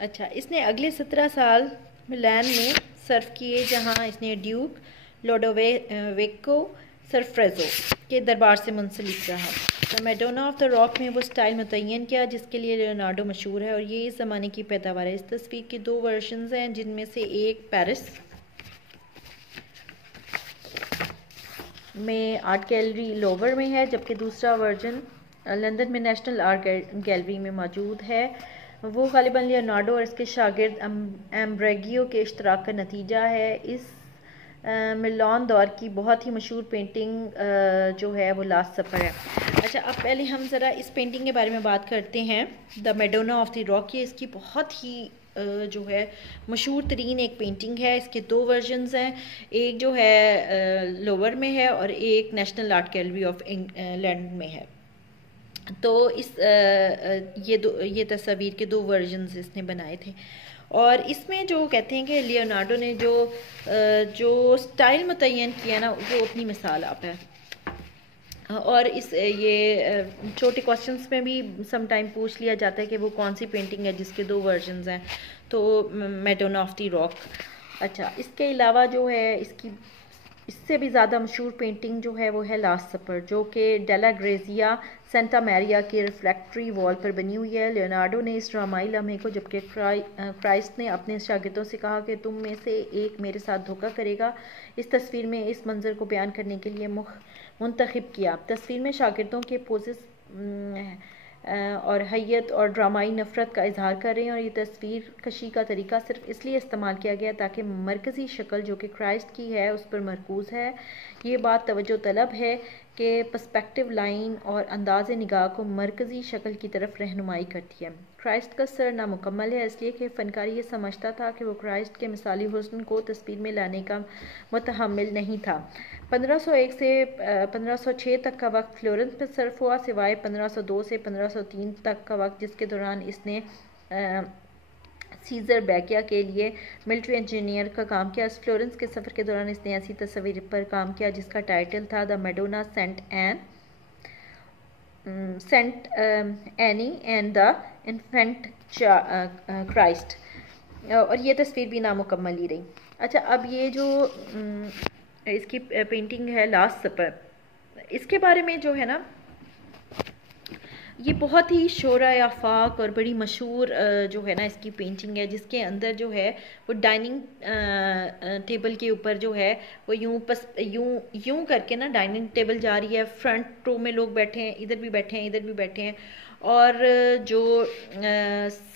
अच्छा, इसने अगले 17 साल मिलान में सर्व किए, जहां इसने ड्यूक लोडोविको सरफ्रेजो के दरबार से मुंसलिक रहा। The Madonna of the rock में वो स्टाइल मुतय्यन किया जिसके लिए लियोनार्डो मशहूर है, और ये इस ज़माने की पैदावार है। इस तस्वीर के दो वर्जन्स हैं, जिनमें से एक पेरिस में आर्ट गैलरी लोवर में है, जबकि दूसरा वर्जन लंदन में नेशनल आर्ट गैलरी में मौजूद है। वो गालिबन लियोनार्डो और इसके शागिर्द एम्ब्रेगियो के इश्तराक का नतीजा है। इस मिलान दौर की बहुत ही मशहूर पेंटिंग जो है वो लास्ट सफ़र है। अच्छा, अब पहले हम ज़रा इस पेंटिंग के बारे में बात करते हैं। The Madonna of the rock, ये इसकी बहुत ही जो है मशहूर तरीन एक पेंटिंग है। इसके दो वर्जन्स हैं, एक जो है लोवर में है और एक national art gallery of England में है। तो ये तस्वीर के दो वर्जन्स इसने बनाए थे, और इसमें जो कहते हैं कि लियोनार्डो ने जो स्टाइल मुतय्यन किया ना, वो अपनी मिसाल आप है। और ये छोटे क्वेश्चंस में भी सम टाइम पूछ लिया जाता है कि वो कौन सी पेंटिंग है जिसके दो वर्जन्स हैं, तो मैडोना ऑफ द रॉक। अच्छा, इसके अलावा जो है इससे भी ज़्यादा मशहूर पेंटिंग जो है वो है लास्ट सपर, जो कि डेला ग्रेजिया सेंटा मैरिया के रिफ्लेक्टरी वॉल पर बनी हुई है। लियोनार्डो ने इस ड्रामाई लम्हे को, जबकि क्राइस्ट ने अपने शागिर्दों से कहा कि तुम में से एक मेरे साथ धोखा करेगा, इस तस्वीर में इस मंजर को बयान करने के लिए मुंतखब किया। तस्वीर में शागिर्दों के पोजेस और हैयत और ड्रामाई नफ़रत का इजहार कर रहे हैं, और ये तस्वीर कशी का तरीका सिर्फ इसलिए इस्तेमाल किया गया ताकि मरकज़ी शक्ल जो कि क्राइस्ट की है उस पर मरकूज़ है। ये बात तवज्जो तलब है कि पर्सपेक्टिव लाइन और अंदाज़ निगाह को मरकज़ी शक्ल की तरफ रहनुमाई करती है। क्राइस्ट का सर नामुकम्मल है, इसलिए कि फ़नकारी ये समझता था कि वो क्राइस्ट के मिसाली हुस्न को तस्वीर में लाने का मुतहम्मिल नहीं था। 1501 से 1506 तक का वक्त फ्लोरेंस पर सर्फ हुआ, सिवाय 1502 से 1503 तक का वक्त, जिसके दौरान इसने सीजर बैकिया के लिए मिलिट्री इंजीनियर का काम किया। इस फ्लोरेंस के सफ़र के दौरान इसने ऐसी तस्वीर पर काम किया जिसका टाइटल था the Madonna Saint Anne and the infant Christ, और ये तस्वीर भी नामुकम्मल ही रही। अच्छा, अब ये जो इसकी पेंटिंग है लास्ट सपर, इसके बारे में जो है ना, ये बहुत ही शोरा आफाक और बड़ी मशहूर जो है ना इसकी पेंटिंग है, जिसके अंदर जो है वो डाइनिंग टेबल के ऊपर जो है वो यूं करके ना डाइनिंग टेबल जा रही है, फ्रंट रो में लोग बैठे हैं, इधर भी बैठे हैं, इधर भी बैठे हैं, और जो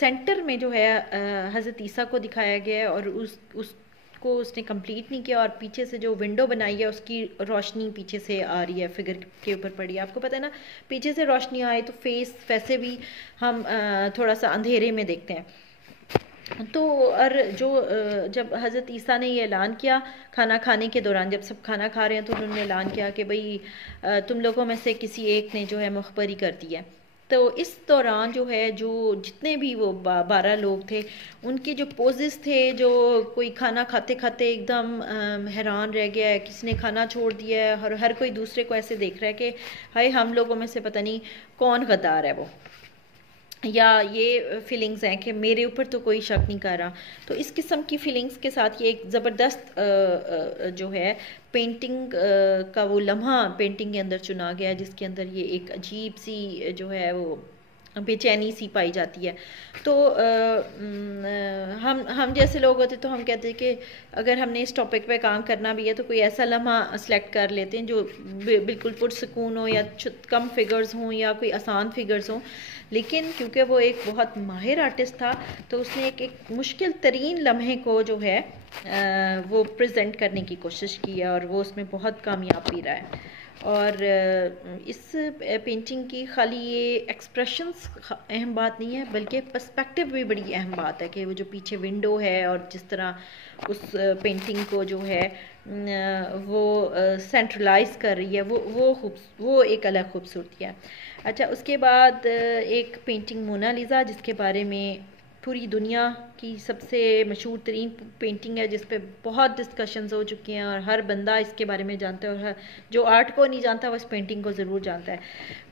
सेंटर में जो है हज़रत ईसा को दिखाया गया है, और उसको उसने कंप्लीट नहीं किया, और पीछे से जो विंडो बनाई है उसकी रोशनी पीछे से आ रही है, फिगर के ऊपर पड़ी है। आपको पता है ना, पीछे से रोशनी आए तो फेस वैसे भी हम थोड़ा सा अंधेरे में देखते हैं। तो और जो जब हज़रत ईसा ने ये ऐलान किया खाना खाने के दौरान, जब सब खाना खा रहे हैं, तो उन्होंने ऐलान किया कि भाई तुम लोगों में से किसी एक ने जो है मुखबरी कर दी है। तो इस दौरान जो है जो जितने भी वो 12 लोग थे, उनके जो पोजेस थे, जो कोई खाना खाते खाते एकदम हैरान रह गया है, किसी ने खाना छोड़ दिया है, और हर कोई दूसरे को ऐसे देख रहा है कि हाय हम लोगों में से पता नहीं कौन गद्दार है वो, या ये फीलिंग्स हैं कि मेरे ऊपर तो कोई शक नहीं कर रहा। तो इस किस्म की फीलिंग्स के साथ ये एक ज़बरदस्त जो है पेंटिंग का वो लम्हा पेंटिंग के अंदर चुना गया है, जिसके अंदर ये एक अजीब सी जो है वो बेचैनी सी पाई जाती है। तो हम जैसे लोग होते तो हम कहते हैं कि अगर हमने इस टॉपिक पे काम करना भी है तो कोई ऐसा लम्हा सेलेक्ट कर लेते हैं जो बिल्कुल पुरसकून हो, या कम फिगर्स हों, या कोई आसान फिगर्स हों। लेकिन क्योंकि वो एक बहुत माहिर आर्टिस्ट था, तो उसने एक मुश्किल तरीन लम्हे को जो है वो प्रेजेंट करने की कोशिश की है, और वो उसमें बहुत कामयाब भी रहा है। और इस पेंटिंग की खाली ये एक्सप्रेशंस अहम बात नहीं है, बल्कि पर्सपेक्टिव भी बड़ी अहम बात है कि वो जो पीछे विंडो है और जिस तरह उस पेंटिंग को जो है वो सेंट्रलाइज कर रही है, वो एक अलग खूबसूरती है। अच्छा, उसके बाद एक पेंटिंग मोनालिसा, जिसके बारे में पूरी दुनिया की सबसे मशहूर तरीन पेंटिंग है, जिस पे बहुत डिस्कशंस हो चुकी हैं और हर बंदा इसके बारे में जानता है, और हर जो आर्ट को नहीं जानता वो इस पेंटिंग को ज़रूर जानता है।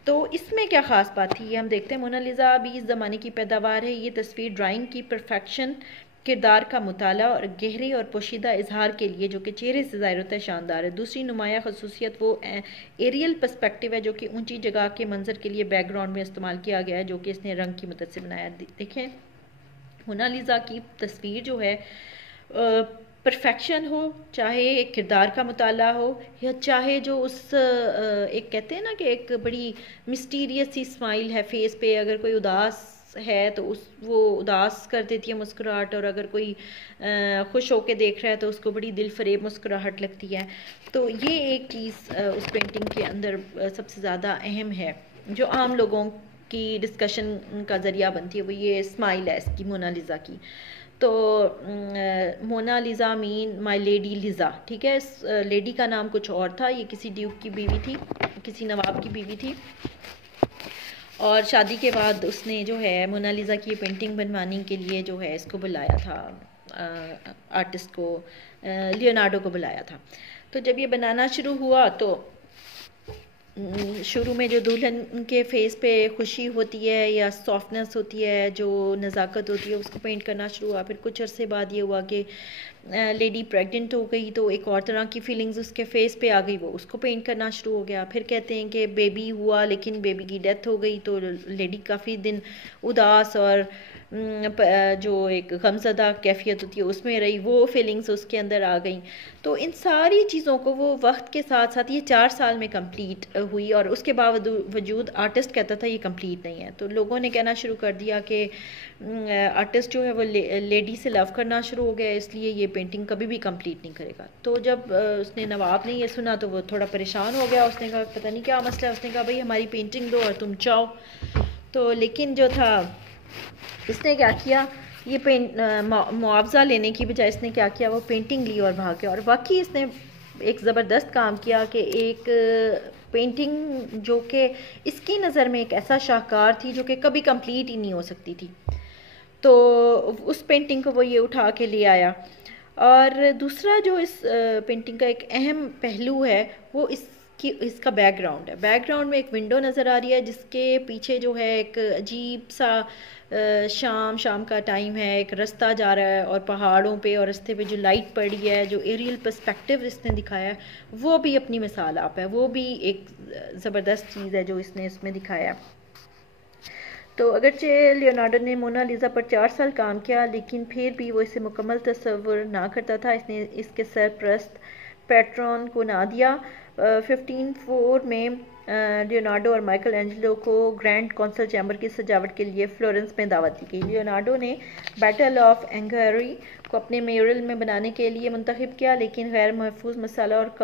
तो इसमें क्या ख़ास बात थी, ये हम देखते हैं। मोनालिसा अभी इस ज़माने की पैदावार है। ये तस्वीर ड्राइंग की परफेक्शन, किरदार का मुताला और गहरे और पोशीदा इजहार के लिए, जो कि चेहरे से ज़ाहिर होता है, शानदार है। दूसरी नुमाया खसूसियत वो एरियल पर्सपेक्टिव है, जो कि ऊंची जगह के मंजर के लिए बैकग्राउंड में इस्तेमाल किया गया है, जो कि इसने रंग की मदद से बनाया। देखें, मोनालिसा की तस्वीर जो है परफेक्शन हो, चाहे एक किरदार का मुताला हो, या चाहे जो उस एक कहते हैं ना कि एक बड़ी मिस्टीरियस सी स्माइल है फेस पे, अगर कोई उदास है तो उस वो उदास कर देती है मुस्कुराहट, और अगर कोई खुश होके देख रहा है तो उसको बड़ी दिल फरेब मुस्कुराहट लगती है। तो ये एक चीज़ उस पेंटिंग के अंदर सबसे ज़्यादा अहम है, जो आम लोगों की डिस्कशन का ज़रिया बनती है, वो ये स्माइल है इसकी, मोनालिसा की। तो Mona Lisa mean my lady Lisa, ठीक है। इस लेडी का नाम कुछ और था, ये किसी ड्यूक की बीवी थी, किसी नवाब की बीवी थी, और शादी के बाद उसने जो है मोनालिसा की पेंटिंग बनवाने के लिए जो है इसको बुलाया था, आर्टिस्ट को, लियोनार्डो को बुलाया था। तो जब ये बनाना शुरू हुआ तो शुरू में जो दुल्हन के फेस पे खुशी होती है या सॉफ्टनेस होती है, जो नज़ाकत होती है, उसको पेंट करना शुरू हुआ। फिर कुछ अरसे बाद ये हुआ कि लेडी प्रेग्नेंट हो गई, तो एक और तरह की फीलिंग्स उसके फेस पे आ गई, वो उसको पेंट करना शुरू हो गया। फिर कहते हैं कि बेबी हुआ, लेकिन बेबी की डेथ हो गई, तो लेडी काफ़ी दिन उदास और जो एक गमज़दा कैफियत होती है उसमें रही, वो फीलिंग्स उसके अंदर आ गई। तो इन सारी चीज़ों को वो वक्त के साथ साथ ये 4 साल में कंप्लीट हुई, और उसके बावजूद आर्टिस्ट कहता था ये कंप्लीट नहीं है। तो लोगों ने कहना शुरू कर दिया कि आर्टिस्ट जो है वो लेडी से लव करना शुरू हो गया, इसलिए ये पेंटिंग कभी भी कंप्लीट नहीं करेगा। तो जब उसने नवाब ने ये सुना तो वो थोड़ा परेशान हो गया। उसने कहा पता नहीं क्या मसला है। उसने कहा भाई हमारी पेंटिंग दो और तुम चाहो। तो लेकिन जो था, इसने क्या किया, ये मुआवजा लेने की बजाय इसने क्या किया, वो पेंटिंग ली और भाग गया। और वाकई इसने एक ज़बरदस्त काम किया कि एक पेंटिंग जो कि इसकी नज़र में एक ऐसा शाहकार थी जो कि कभी कंप्लीट ही नहीं हो सकती थी, तो उस पेंटिंग को वो ये उठा के ले आया। और दूसरा जो इस पेंटिंग का एक अहम पहलू है वो इसका बैकग्राउंड है। बैकग्राउंड में एक विंडो नज़र आ रही है, जिसके पीछे जो है एक अजीब सा शाम का टाइम है, एक रास्ता जा रहा है और पहाड़ों पे और रास्ते पे जो लाइट पड़ी है, जो एरियल पर्सपेक्टिव इसने दिखाया है, वो भी अपनी मिसाल आप है, वो भी एक ज़बरदस्त चीज़ है जो इसने इसमें दिखाया। तो अगरचे लियोनार्डो ने मोनालिसा पर 4 साल काम किया, लेकिन फिर भी वो इसे मुकम्मल तस्वुर ना करता था। इसने इसके सरप्रस्त पैट्रॉन को ना दिया। 1504 में लियोनार्डो और माइकल एंजेलो को ग्रैंड कौंसल चैम्बर की सजावट के लिए फ्लोरेंस में दावत दी गई। लियोनार्डो ने बैटल ऑफ एंगरी को अपने म्यूरल में बनाने के लिए मुंतखब किया, लेकिन गैर महफूज मसाला और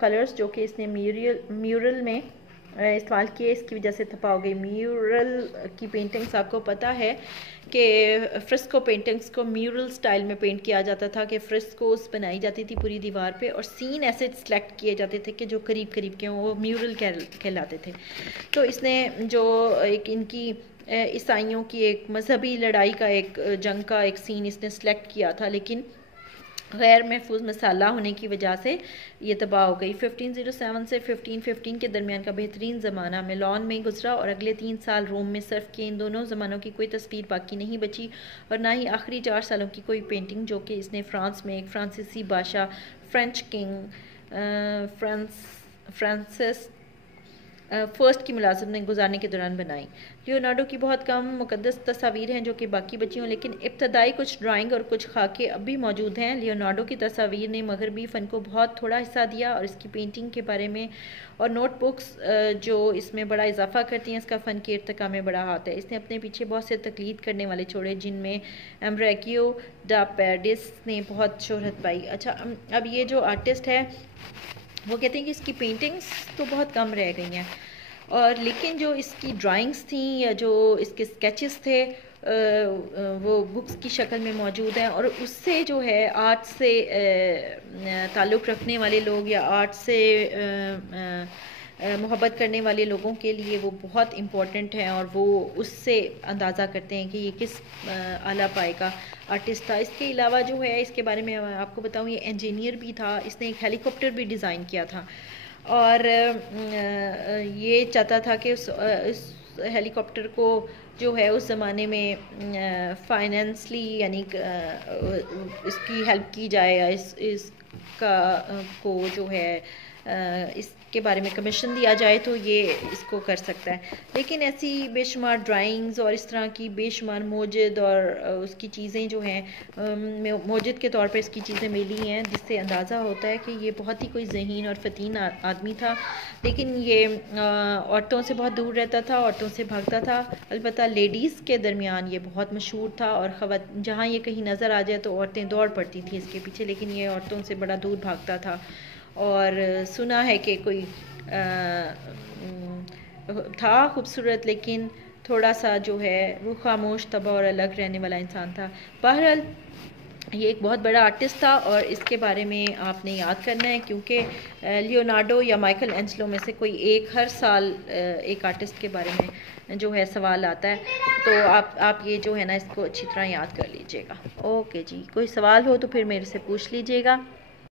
कलर्स जो कि इसने म्यूरल में इस्तेमाल किए, इसकी वजह से थपा हो गई। म्यूरल की पेंटिंग्स आपको पता है कि फ्रिस्को पेंटिंग्स को म्यूरल स्टाइल में पेंट किया जाता था, कि फ्रिस्कोस बनाई जाती थी पूरी दीवार पे और सीन ऐसे सेलेक्ट किए जाते थे कि जो करीब करीब के वो म्यूरल कहलाते थे। तो इसने जो एक इनकी ईसाइयों की एक मजहबी लड़ाई का एक जंग का एक सीन इसने सेलेक्ट किया था, लेकिन गैर महफूज मसाला होने की वजह से ये तबाह हो गई। 1507 से 1515 के दरमियान का बेहतरीन ज़माना मिलान में गुजरा और अगले 3 साल रोम में सर्फ किए। इन दोनों ज़मानों की कोई तस्वीर बाकी नहीं बची, और ना ही आखिरी 4 सालों की कोई पेंटिंग, जो कि इसने फ्रांस में एक फ्रांसीसी बादशाह फ्रेंच किंग फ्रांसिस फर्स्ट की मुलाजमत ने गुजारने के दौरान बनाई। लियोनार्डो की बहुत कम मुकद्दस तस्वीर हैं जो कि बाकी बची हों, लेकिन इब्तदाई कुछ ड्राइंग और कुछ खाके अब भी मौजूद हैं। लियोनार्डो की तस्वीर ने मगरबी फ़न को बहुत थोड़ा हिस्सा दिया, और इसकी पेंटिंग के बारे में और नोटबुक्स जो इसमें बड़ा इजाफा करती हैं, इसका फ़न के इर्तिका में बड़ा हाथ है। इसने अपने पीछे बहुत से तकलीद करने वाले छोड़े, जिनमें एम्ब्रेकियो डा पैडिस ने बहुत शोहरत पाई। अच्छा, अब ये जो आर्टिस्ट है वो कहते हैं कि इसकी पेंटिंग्स तो बहुत कम रह गई हैं, और लेकिन जो इसकी ड्राइंग्स थी या जो इसके स्केचेस थे वो बुक्स की शक्ल में मौजूद हैं, और उससे जो है आर्ट से ताल्लुक़ रखने वाले लोग या आर्ट से मोहब्बत करने वाले लोगों के लिए वो बहुत इम्पोर्टेंट है, और वो उससे अंदाज़ा करते हैं कि ये किस आला पाए का आर्टिस्ट था। इसके अलावा जो है, इसके बारे में आपको बताऊँ, ये इंजीनियर भी था, इसने एक हेलीकॉप्टर भी डिज़ाइन किया था, और ये चाहता था कि इस हेलीकॉप्टर को जो है उस ज़माने में फाइनेंसली यानी इसकी हेल्प की जाए, या इसका को जो है इसके बारे में कमीशन दिया जाए, तो ये इसको कर सकता है। लेकिन ऐसी बेशुमार ड्राइंग्स और इस तरह की बेशुमार मौजद और उसकी चीज़ें जो हैं मौजद के तौर पर इसकी चीज़ें मिली हैं, जिससे अंदाज़ा होता है कि ये बहुत ही कोई ज़हीन और फ़तीन आदमी था। लेकिन ये औरतों से बहुत दूर रहता था, औरतों से भागता था। अलबत्ता लेडीज़ के दरमियान ये बहुत मशहूर था, और जहाँ ये कहीं नज़र आ जाए तो औरतें दौड़ पड़ती थी इसके पीछे, लेकिन ये औरतों से बड़ा दूर भागता था। और सुना है कि कोई था खूबसूरत, लेकिन थोड़ा सा जो है वो खामोश, तबा और अलग रहने वाला इंसान था। बहरहाल ये एक बहुत बड़ा आर्टिस्ट था, और इसके बारे में आपने याद करना है, क्योंकि लियोनार्डो या माइकल एंजेलो में से कोई एक हर साल एक आर्टिस्ट के बारे में जो है सवाल आता है। तो आप ये जो है ना, इसको अच्छी तरह याद कर लीजिएगा। ओके जी, कोई सवाल हो तो फिर मेरे से पूछ लीजिएगा।